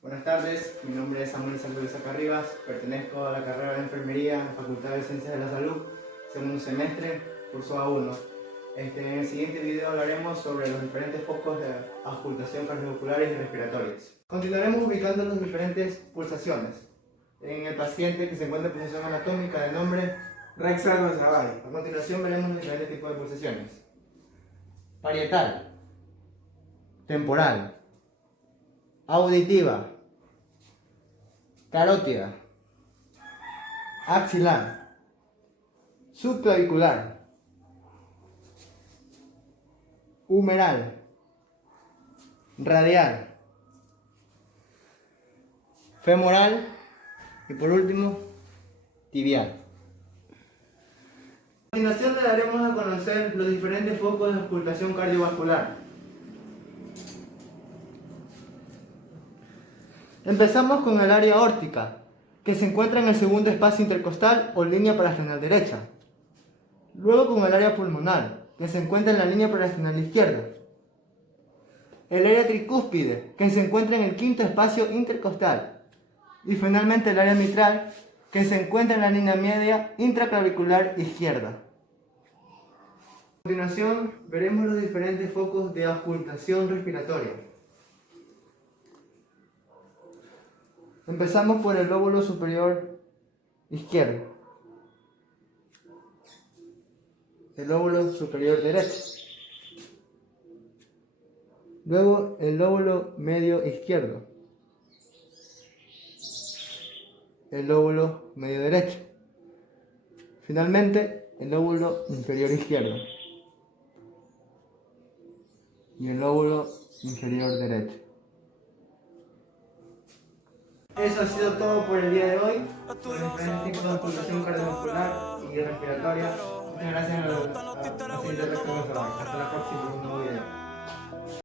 Buenas tardes, mi nombre es Samuel Santos Rivas, pertenezco a la carrera de Enfermería en la Facultad de Ciencias de la Salud, segundo semestre, curso A1. En el siguiente video hablaremos sobre los diferentes focos de auscultación cardiovasculares y respiratorias. Continuaremos ubicando las diferentes pulsaciones en el paciente que se encuentra en posición anatómica de nombre Rexal Rosabay. A continuación veremos los diferentes tipos de pulsaciones: parietal, temporal, auditiva, carótida, axilar, subclavicular, humeral, radial, femoral y por último tibial. A continuación le daremos a conocer los diferentes focos de auscultación cardiovascular. Empezamos con el área aórtica, que se encuentra en el segundo espacio intercostal o línea paraginal derecha. Luego con el área pulmonar, que se encuentra en la línea paraginal izquierda. El área tricúspide, que se encuentra en el quinto espacio intercostal. Y finalmente el área mitral, que se encuentra en la línea media intraclavicular izquierda. A continuación veremos los diferentes focos de auscultación respiratoria. Empezamos por el lóbulo superior izquierdo, el lóbulo superior derecho, luego el lóbulo medio izquierdo, el lóbulo medio derecho, finalmente el lóbulo inferior izquierdo y el lóbulo inferior derecho. Eso ha sido todo por el día de hoy, con los diferentes tipos de auscultación cardiovascular y respiratoria. Muchas gracias a Hasta la próxima en un nuevo video.